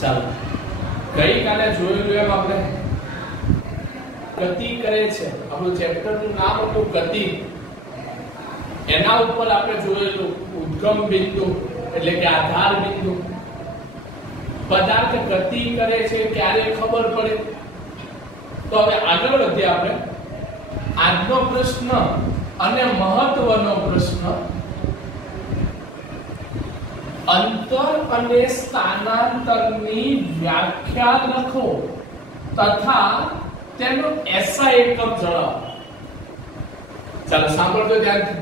ચાલો ગઈ કાલે જોયેલું એમ આપણે ગતિ કરે છે, આપણું ચેપ્ટર નું નામ હતું ગતિ. એના ઉપર આપણે જોયેલું ઉદ્ગમ બિંદુ એટલે કે આધાર બિંદુ. પદાર્થ ગતિ કરે છે ક્યારે ખબર પડે. તો હવે આગળ વધીએ આપણે. આજનો પ્રશ્ન અને મહત્વનો પ્રશ્ન, અંતર અને સ્થાનાંતરની વ્યાખ્યા લખો તથા તેનો એસઆઈ એકમ જણાવો. ચાલો સાંભળજો ધ્યાનથી.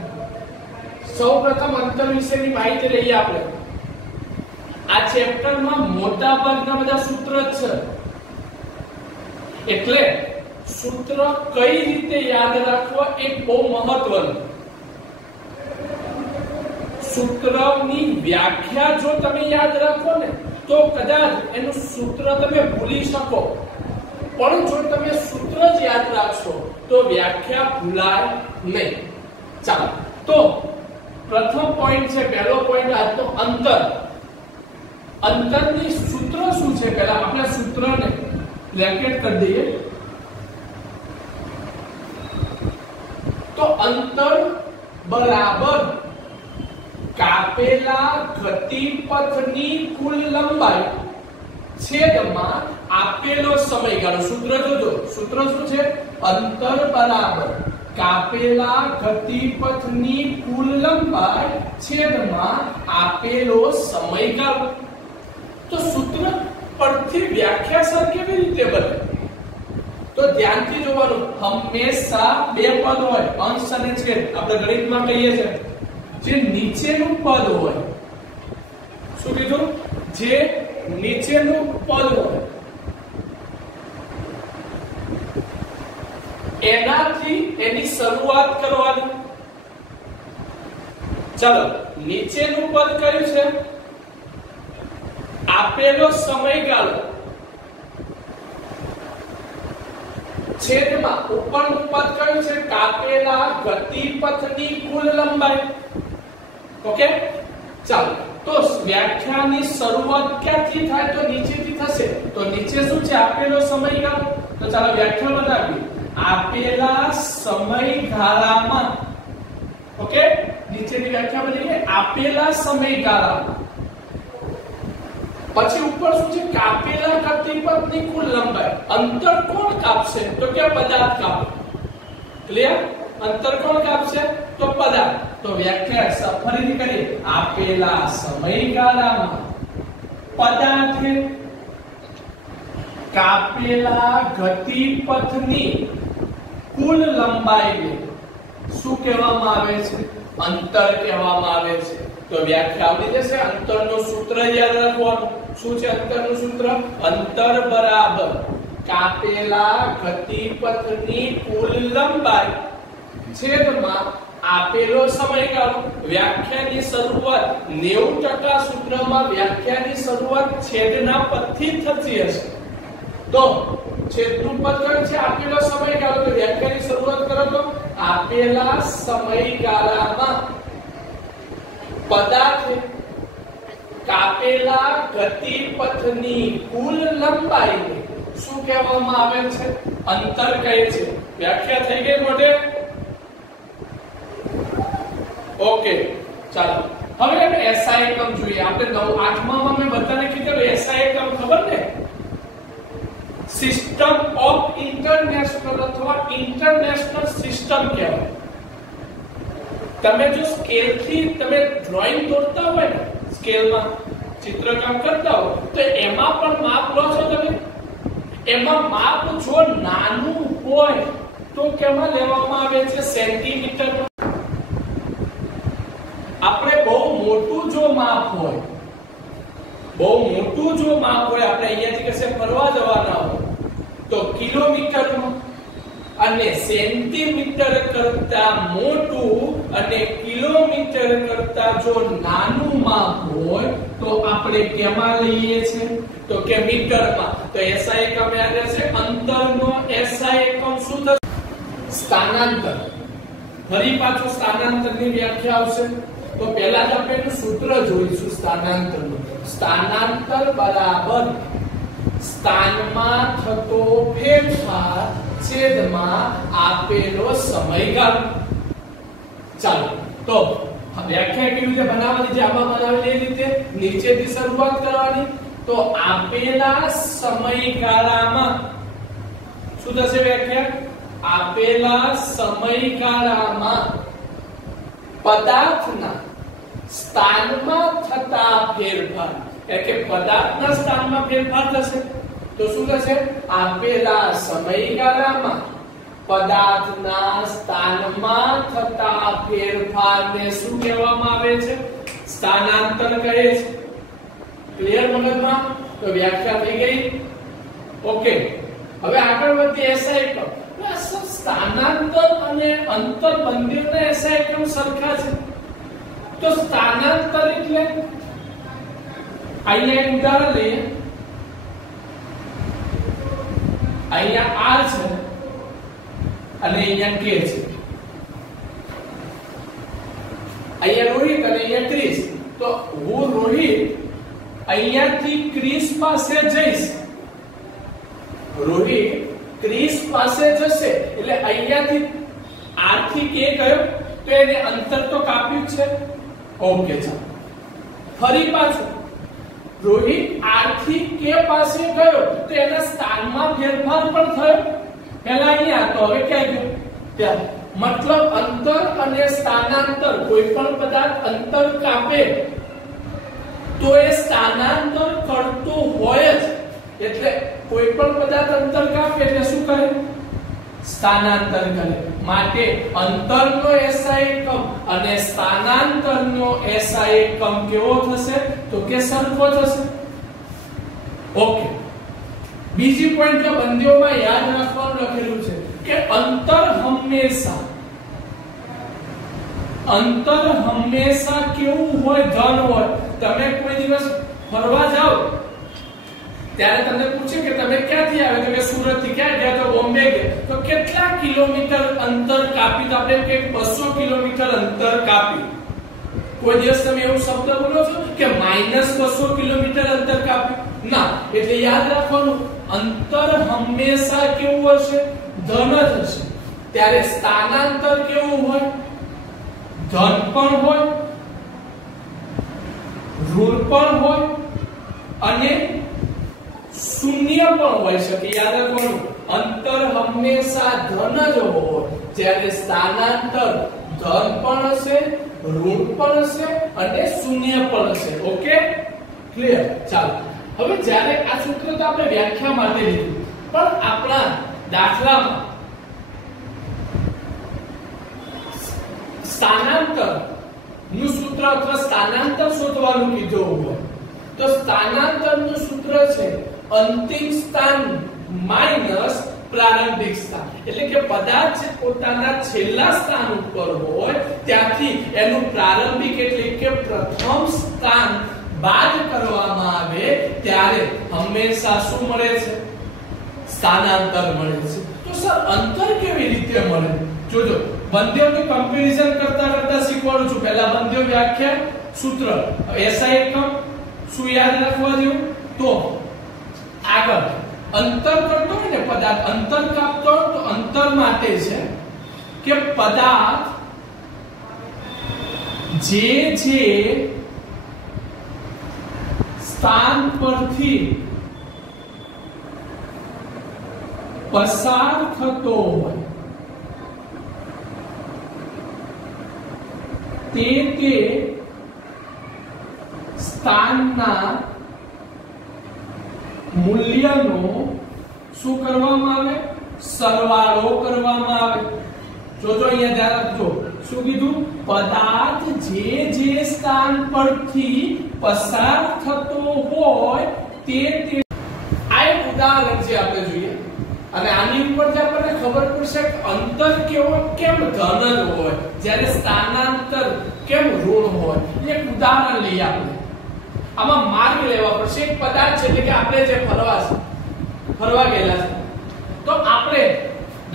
સૌપ્રથમ અંતર વિશેની માહિતી લઈએ આપણે. આ ચેપ્ટરમાં મોટા ભાગના બધા સૂત્ર જ છે, એટલે સૂત્ર કઈ રીતે યાદ રાખવા એ બહુ મહત્વનું. સૂત્રની વ્યાખ્યા જો તમે યાદ રાખો ને તો કદાચ એનું સૂત્ર તમે ભૂલી શકો, પણ જો તમે સૂત્ર જ યાદ રાખશો તો વ્યાખ્યા ભૂલાય નહીં. ચાલો તો પ્રથમ પોઈન્ટ છે, પહેલો પોઈન્ટ આજનો અંતર. અંતરની સૂત્ર શું છે? પહેલા આપણે સૂત્રને બ્રેકેટ કરી દઈએ. તો અંતર બરાબર કાપેલા ગતિપથની કુલ લંબાઈ છેદમાં આપેલો સમયગાળો. સૂત્ર જોજો, સૂત્ર શું છે? અંતર બરાબર કાપેલા ગતિપથની કુલ લંબાઈ છેદમાં આપેલો સમયગાળો. તો સૂત્ર પરથી વ્યાખ્યા સર કેવી રીતે બને? તો ધ્યાનથી જોવાનું. હંમેશા બે પદ હોય, અંશ અને છેદ. આપણે ગણિતમાં કહીએ છીએ જે નીચેનું પદ હોય, શું કીધું? જે નીચેનું પદ હોય એનાથી એની શરૂઆત કરવાની. ચાલો નીચેનું પદ કયું છે? આપેલો સમયગાળો છેદમાં ઉપરનું પદ કયું છે? કાપેલા ગતિપથની કુલ લંબાઈ. ઓકે, ચાલો તો વ્યાખ્યાની શરૂઆત ક્યાંથી થાય? તો નીચેથી થશે. તો નીચે શું છે? આપેલો સમયગાળો. તો ચાલો વ્યાખ્યા બનાવીએ. આપેલા સમયગાળામાં, ઓકે, નીચેની વ્યાખ્યા બની આપેલા સમયગાળામાં. પછી ઉપર શું છે? કાપેલા ગતિપથની કુલ લંબાઈ. અંતર કોણ કાપશે? તો કે પદાર્થ કાપે. ક્લિયર? અંતર કોણ કાપશે? તો પદાર્થ. તો વ્યાખ્યા ફરીથી કરીએ. આપેલા સમયગાળામાં પદાર્થે કાપેલા ગતિપથની કુલ લંબાઈને શું કહેવામાં આવે છે? અંતર કહેવામાં આવે છે. તો વ્યાખ્યા આવડી જશે. અંતરનું સૂત્ર યાદ રાખવાનું. શું છે અંતરનું સૂત્ર? અંતર બરાબર કાપેલા ગતિપથની કુલ લંબાઈ છેદમાં આપેલો સમયગાળો. વ્યાખ્યાની શરૂઆત 90% સૂત્રમાં વ્યાખ્યાની શરૂઆત છેદના પદથી થતી હશે. તો છેદનું પદ કયું છે? આપેલો સમયગાળો. તો વ્યાખ્યાની શરૂઆત કરો તો આપેલા સમયગાળામાં પદાર્થે કાપેલા ગતિપથની કુલ લંબાઈને શું કહેવામાં આવે છે? અંતર કહે છે. વ્યાખ્યા થઈ ગઈ મોઢે? ઓકે, ચાલો હવે આપણે એસઆઈ એકમ જોઈએ. આપણે 8માં મેં બધાને કીધું એસઆઈ એકમ ખબર ને? સિસ્ટમ ઓફ ઇન્ટરનેશનલ અથવા ઇન્ટરનેશનલ સિસ્ટમ કહેવાય. તમે જો સ્કેલ થી તમે ડ્રોઈંગ દોરતા હોય ને, સ્કેલમાં ચિત્રકામ કરતા હો તો એમાં પણ માપ લો છો તમે. એમાં માપ જો નાનું હોય તો કેમાં લેવામાં આવે છે? સેન્ટીમીટર. આપણે બહુ મોટું જો માપ હોય, બહુ મોટું જો માપ હોય, આપણે અહીંયાથી કશે ફરવા જવાના હોય તો કિલોમીટરમાં, અને સેન્ટીમીટર કરતા મોટું અને કિલોમીટર કરતા જો નાનું માપ હોય તો આપણે કેમાં લઈએ છીએ? તો કે મીટરમાં. તો એસઆઈ એકમ યાદ રહેશે. અંતરનો એસઆઈ એકમ શું થશે? સ્થાનાંતર. ફરી પાછું સ્થાનાંતરની વ્યાખ્યા આવશે. તો પહેલા જ આપણે સૂત્ર જોઈશું સ્થાનાંતરનું. સ્થાનાંતર બરાબર સ્થાનમાં થતો ફેરફાર છેદમાં આપેલો સમયગાળો. ચાલો તો વ્યાખ્યા કેવી રીતે બનાવવાની છે? આમાં બનાવેલી એ રીતે નીચેથી શરૂઆત કરવાની. તો આપેલા સમયગાળામાં શું થશે વ્યાખ્યા? આપેલા સમયગાળામાં પદાર્થના સ્થાનમાં થતા ફેરફાર, એટલે કે પદાર્થના સ્થાનમાં ફેરફાર થશે તો શું થશે? આપેલા સમયગાળામાં પદાર્થના સ્થાનમાં થતા ફેરફારને શું કહેવામાં આવે છે? સ્થાનાંતર કહે છે. ક્લિયર મગજમાં? તો વ્યાખ્યા થઈ ગઈ. ઓકે, હવે આગળ વધીએ SI એકમ. સ્થાનાંતર અને અંતર બંનેના SI એકમ સરખા છે. તો સ્થાનાંતર એટલે અહીંયા એક ઉદાહરણ લઈએ. અહીંયા R છે અને અહીંયા K છે. અહીંયા રોહિત અને અહીંયા ક્રિસ. તો હું રોહિત અહીંયાથી ક્રિસ પાસે જઈશ. રોહિત ક્રિસ પાસે જશે એટલે અહીંયાથી R થી K ગયો તો એને અંતર તો કાપ્યું છે. ઓકે, ચાલો ફરી પાછું રોહિત R થી K પાસે ગયો તો એના સ્થાનમાં ફેરફાર પણ થયો. પહેલા અહીંયા તો હવે ક્યાં ગયો? ત્યાં. મતલબ અંતર અને સ્થાનાંતર, કોઈ પણ પદાર્થ અંતર કાપે તો એ સ્થાનાંતર કરતો હોય જ. એટલે કોઈ પણ પદાર્થ અંતર કાપે એટલે શું કરે? સ્થાનાંતર કરે. માટે અંતરનો SI એકમ અને સ્થાનાંતરનો SI એકમ કેવો થશે? તો કે સરખો થશે. ઓકે, બીજી પોઈન્ટ જો બંધીઓમાં યાદ રાખવાનું લખેલું છે કે અંતર હંમેશા કેવું હોય? ધન હોય. તમે કોઈ દિવસ ફરવા જાઓ ત્યારે તમને પૂછે કે તમે ક્યાંથી આવ્યા? તો કે સુરત થી. ક્યાં ગયા? તો બોમ્બે ગયા. તો કેટલા કિલોમીટર અંતર કાપ્યું? તો આપણે કે 200 કિલોમીટર અંતર કાપ્યું. કોઈ દિવસ તમે એવું શબ્દ બોલો છો કે -200 કિલોમીટર અંતર કાપ્યું? ના. એટલે યાદ રાખવાનું અંતર હંમેશા કેવું હશે? ધન જ હશે. ત્યારે સ્થાનાંતર કેવું હોય? ધન પણ હોય, ઋણ પણ હોય અને શૂન્ય પણ હોઈ શકે. યાદ રાખવાનું અંતર હંમેશા ધન જ હોય, જ્યારે સ્થાનાંતર ધન પણ હશે, ઋણ પણ હશે અને શૂન્ય પણ હશે. Okay, clear? ચાલો હવે જ્યારે આ સૂત્ર તો આપણે વ્યાખ્યા માટે લીધું, પણ આપણા દાખલામાં સ્થાનાંતર નું સૂત્ર અથવા સ્થાનાંતર શોધવાનું કીધું હોય તો સ્થાનાંતર નું સૂત્ર છે અંતિમ સ્થાન માઈનસ પ્રારંભિક સ્થાન. એટલે કે પદાર્થ પોતાના છેલ્લા સ્થાન ઉપર હોય ત્યાંથી એનું પ્રારંભિક એટલે કે પ્રથમ સ્થાન બાદ કરવામાં આવે ત્યારે હંમેશા શું મળે છે? સ્થાનાંતર મળે છે. તો સર અંતર કેવી રીતે મળે? જોજો, બંધ્યોનું કમ્પેરિઝન કરતા શીખવાડું છું. પહેલા બંધ્યો વ્યાખ્યા, સૂત્ર, SI એકમ શું યાદ રાખવા જેવું. તો આગળ અંતર કરતો હોય ને પદાર્થ, અંતર કાપતો હોય તો અંતર માટે છે કે પદાર્થ જે સ્થાન પરથી પસાર થતો હોય તે સ્થાનના મૂલ્યનો શું કરવામાં આવે? સરવાળો કરવામાં આવે. જોજો અહીંયા ધ્યાન આપજો. શું કીધું? પદાર્થ જે સ્થાન પરથી પસાર થતો હોય તે આ એક ઉદાહરણ છે આપણે જોઈએ. અને આની ઉપરથી આપણને ખબર પડશે કે અંતર કેવો કેમ ધન જ હોય જ્યારે સ્થાનાંતર કેમ ઋણ હોય. એક ઉદાહરણ લઈએ આપણે. આમાં માર્ગ લેવા પડશે. એક પદાર્થ છે એટલે કે આપણે જે ફરવા ગયેલા છે તો આપણે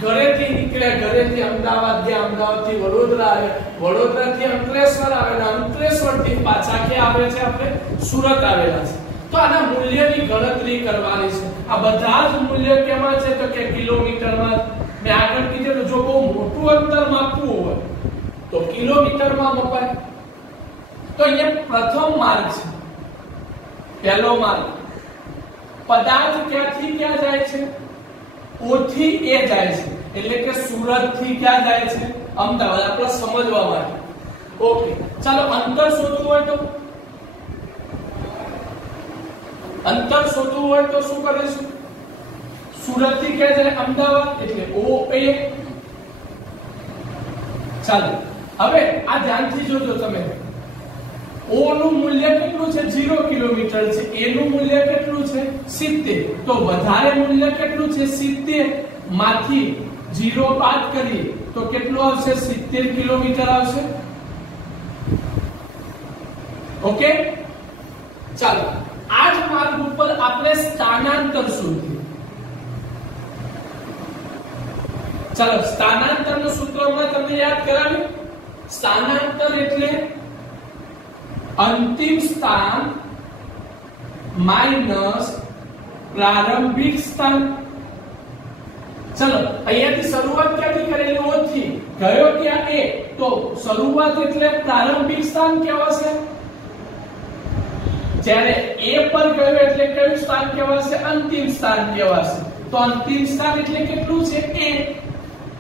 ઘરેથી નીકળે, ઘરેથી અમદાવાદ ગયા, અમદાવાદથી વડોદરા આવે, વડોદરાથી અંકલેશ્વર આવે, અંકલેશ્વરથી પાછા કે આવે છે આપણે સુરત આવેલા છે. તો આના મૂલ્યની ગણતરી કરવાની છે. આ બધા જ મૂલ્ય કેમાં છે તો કે કિલોમીટરમાં. મેં આગળ કીધું જો બહુ મોટું અંતર માપવું હોય તો કિલોમીટરમાં મપાય. તો અહીંયા પ્રથમ માર્ગ છે, પહેલો માર્ગ. પદાર્થ ક્યાંથી ક્યાં જાય છે? O થી A જાય છે, એટલે કે સુરત થી ક્યાં જાય છે? અમદાવાદ. આપણે સમજવા માટે. ઓકે, ચાલો અંતર શોધવું હોય તો શું કરીશું? સુરત થી ક્યાં જાય? અમદાવાદ, એટલે OA. ચાલો હવે આ ધ્યાનથી જોજો તમે. O નું મૂલ્ય કેટલું છે? 0 કિલોમીટર છે. A નું મૂલ્ય કેટલું છે? 70. તો વધારે મૂલ્ય કેટલું છે? 70 માંથી 0 બાદ કરીએ તો કેટલું આવશે? 70 કિલોમીટર આવશે. ઓકે, ચાલો આ જ માર્ગ ઉપર આપણે સ્થાનાંતર શોધીએ. ચાલો સ્થાનાંતરનું સૂત્ર હમણાં તમને યાદ કરાવ્યું. સ્થાનાંતર એટલે અંતિમ સ્થાન માઈનસ પ્રારંભિક સ્થાન. ચલો અહીંયાથી શરૂઆત ક્યાંથી કરેલી? O થી ગયો ત્યાં A, તો શરૂઆત એટલે પ્રારંભિક સ્થાન કહેવાશે. જ્યારે A પર ગયો એટલે કયું સ્થાન કહેવાશે? અંતિમ સ્થાન કહેવાશે. તો અંતિમ સ્થાન એટલે કેટલું છે? A.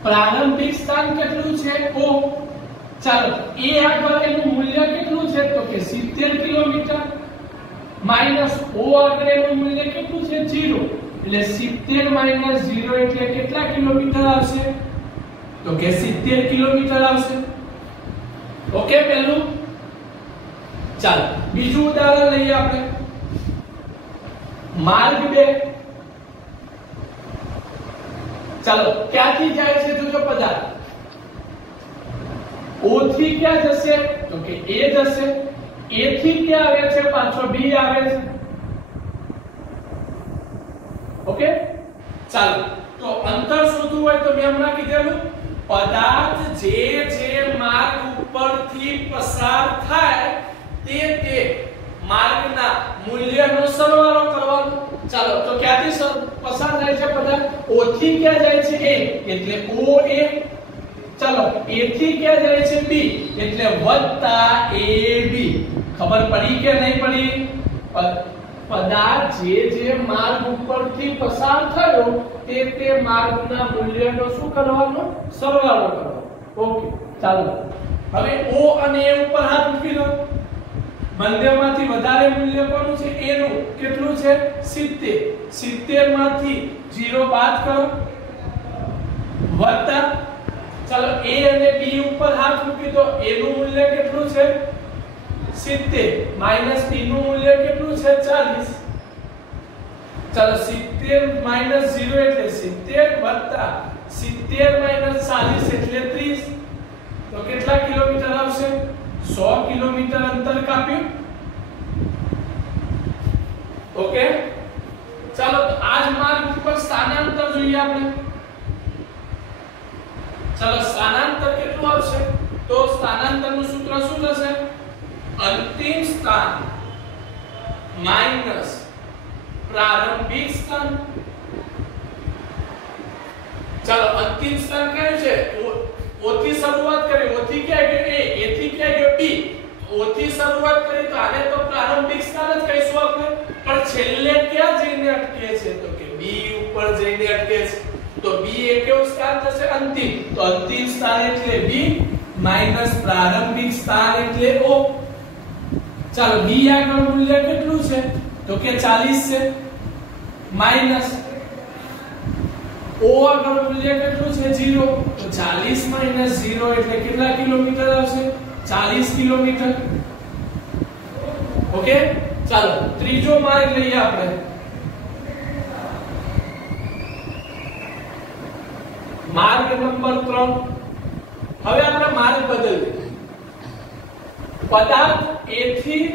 પ્રારંભિક સ્થાન કેટલું છે? O. ચાલો A આગળ એનું મૂલ્ય કેટલું છે તો કે 70 કિલોમીટર માઈનસ O આગળ એનું મૂલ્ય કેટલું છે? 0. એટલે 70 માઈનસ 0 એટલે કેટલા કિલોમીટર આવશે? તો કે 70 કિલોમીટર આવશે. ઓકે, પહેલું. ચાલો બીજું ઉદાહરણ લઈએ આપણે. માર્ગ 2. ચાલો ક્યાંથી જાય છે? જોજો પદાર્થ O થી ક્યાં જશે તો કે A જશે. A થી ક્યાં આવે છે? પાછો B આવે છે. ઓકે, ચાલો તો અંતર શોધવું હોય તો મેં હમણાં કીધેલું પદાર્થ જે માર્ગ ઉપરથી પસાર થાય તે માર્ગના મૂલ્યનો સરવાળો કરવાનો. ચાલો તો ક્યાંથી પસાર થાય છે પદાર્થ? O થી ક્યાં જાય છે? A, એટલે OA. ચાલો A થી ક્યાં જાય છે? B, એટલે વત્તા AB. ખબર પડી કે નહીં પડી? પદાર્થ જે માર્ગ ઉપરથી પસાર થયો તે માર્ગના મૂલ્યનો શું કરવાનો? સરવાળો કરવાનો. ઓકે, ચાલો હવે O અને A ઉપર હાથ મૂકી દો. બંનેમાંથી વધારે મૂલ્ય કોનું છે? A નું. કેટલું છે? 70. 70 માંથી 0 બાદ કરો વત્તા. ચાલો A અને B ઉપર હાથ મૂકી દો. A નું મૂલ્ય કેટલું છે? 70 માઈનસ B નું મૂલ્ય કેટલું છે? 40. ચાલો 70 માઈનસ 0 એટલે 70 વત્તા 70 માઈનસ 40 એટલે 30. તો કેટલા કિલોમીટર આવશે? 100 કિલોમીટર અંતર કાપ્યું. ઓકે, ચાલો આ જ માર્ગ ઉપર સ્થાનાંતર જોઈએ આપણે. ચાલો સ્થાનાંતર કેટલું આવશે? તો સ્થાનાંતરનું સૂત્ર શું થશે? અંતિમ સ્થાન માઈનસ પ્રારંભિક સ્થાન. ચાલો અંતિમ સ્થાન કયું છે? O થી શરૂઆત કરી. O થી ક્યાં ગયો? A. A થી ક્યાં ગયો? B. O થી શરૂઆત કરી તો આને તો પ્રારંભિક સ્થાન જ કહીશું આપણે. પણ છેલ્લે ક્યાં જઈને અટકે છે તો કે B ઉપર જઈને અટકે છે. તો B એ કેવું સ્થાન થશે? અંતિમ. તો અંતિમ સ્થાન એટલે B માઈનસ પ્રારંભિક સ્થાન એટલે O. ચાલો B આગળ મૂલ્ય કેટલું છે તો કે 40 છે માઈનસ O આગળ મૂલ્ય કેટલું છે? 0. તો 40 માઈનસ 0 એટલે કેટલા કિલોમીટર આવશે? 40 કિલોમીટર. ઓકે, ચાલો ત્રીજો માર્ગ લઈએ આપણે. માર્ગ નંબર 3. હવે આપણે માર્ગ બદલીએ. પદાર્થ A થી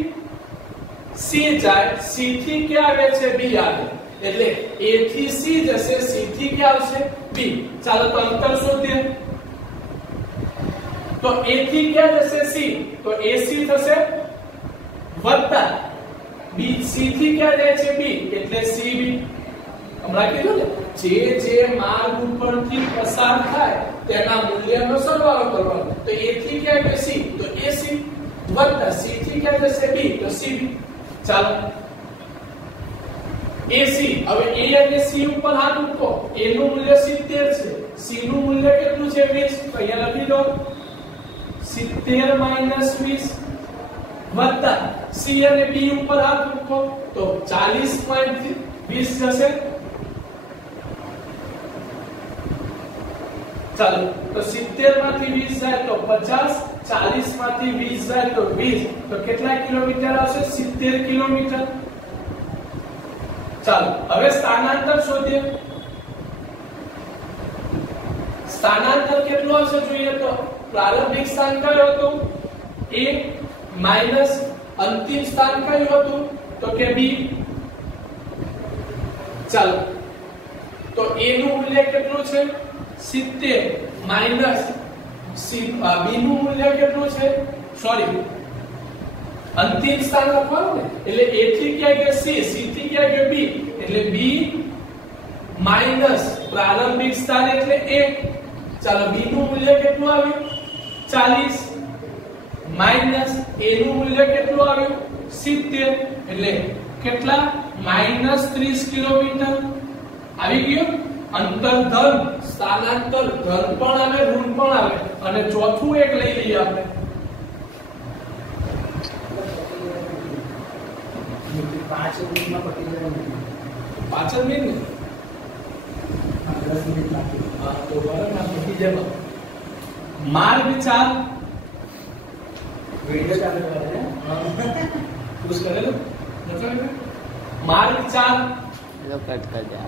C જાય, C થી ક્યાં આવે છે? B આવે. એટલે A થી C જશે, C થી ક્યાં આવશે? B. ચાલો તો અંતર શોધીએ. તો A થી ક્યાં જશે? C. તો AC થશે વત્તા B. C થી ક્યાં જાય છે? B. એટલે CB. હમણાં કીધું ને, જે માર્ગ ઉપરથી પસાર થાય તેના મૂલ્યનો સરવાળો કરવાનો. તો A થી ક્યાં કે C? તો AC વત્તા C થી ક્યાં જશે? B. તો CB. ચાલો AC. હવે A અને C ઉપર હાથ મૂકો. A નું મૂલ્ય 70 છે, C નું મૂલ્ય કેટલું છે? 20. તો અહીંયા લખી દો 70 - 20 વત્તા C અને B ઉપર હાથ મૂકો તો 40.20 જશે. ચાલો તો 70 માંથી 20 જાય તો 50, 40 માંથી 20 જાય તો 20. તો કેટલા કિલોમીટર આવશે? 70 કિલોમીટર. ચાલો હવે સ્થાનાંતર શોધીએ. સ્થાનાંતર કેટલું હશે જોઈએ તો પ્રારંભિક સ્થાન કયું હતું? A માઈનસ અંતિમ સ્થાન કયું હતું? તો કે B. ચાલો તો A નું મૂલ્ય કેટલું છે? 70 માઈનસ B નું મૂલ્ય કેટલું છે? સોરી, અંતિમ સ્થાન લખવાનું ને, એટલે A થી ક્યાં ગયો? C. C થી ક્યાં ગયો? B. એટલે B માઈનસ પ્રારંભિક સ્થાન એટલે A. ચાલો B નું મૂલ્ય કેટલું આવ્યું? 40 માઈનસ A નું મૂલ્ય કેટલું આવ્યું? 70. એટલે કેટલા? -30 કિલોમીટર આવી ગયું. અંતર ધન, સ્થાનાંતર ધન પણ આવે, ઋણ પણ આવે. અને ચોથું એક લઈ લઈએ આપણે. 5 મિનિટમાં પતી જાય. 5 મિનિટ? 10 મિનિટ બાકી. હા તો બરાબર પતી જાય. માર્ગ 4 વિડિયો ચાલુ કરે ને. પુશ કરેલો નથી. માર્ગ 4 લો કટ કર દે.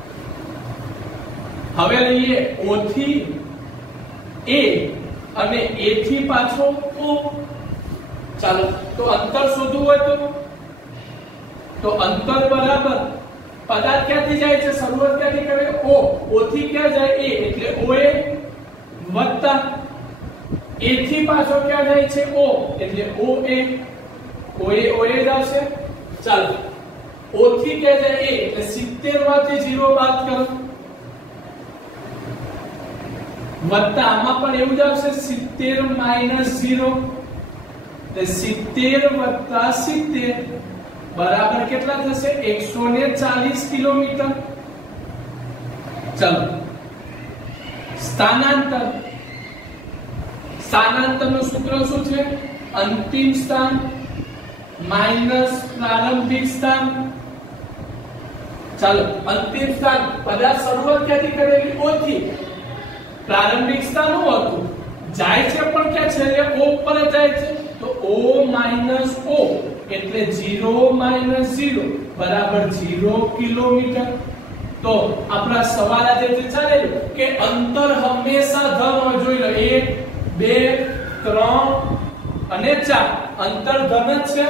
હવે લઈએ O થી A અને A થી પાછો O. ચાલો તો અંતર શોધવું હોય તો અંતર બરાબર પદાર્થ ક્યાંથી જાય છે? શરૂઆત ક્યાંથી કરે? O. O થી ક્યાં જાય? A. એટલે OA વત્તા A થી પાછો ક્યાં જાય છે? O. એટલે OA. OA જ આવશે. ચાલો O થી ક્યાં જાય? A. એટલે 70 માંથી 0 બાદ કરો વત્તા આમાં પણ એવું જ આવશે 70 - 0. એટલે 70 વત્તા 70 બરાબર કેટલા થશે? 140 કિલોમીટર. ચાલો સ્થાનાંતરનું સૂત્ર શું છે? અંતિમ સ્થાન માઈનસ પ્રારંભિક સ્થાન. ચાલો અંતિમ સ્થાન પદાર્થ શરૂઆત ક્યાંથી કરેલી? O થી. પ્રારંભિક સ્થાન શું હતું? જાય છે પણ ક્યાં છે? O પર જાય છે. તો O માઈનસ O એટલે 0 - 0 બરાબર 0 કિલોમીટર. તો આપણા સવાલ આજે જે ચાલેલું કે અંતર હંમેશા ધન હોય. જોઈ લો 1 2 3 અને 4 અંતર ધન જ છે.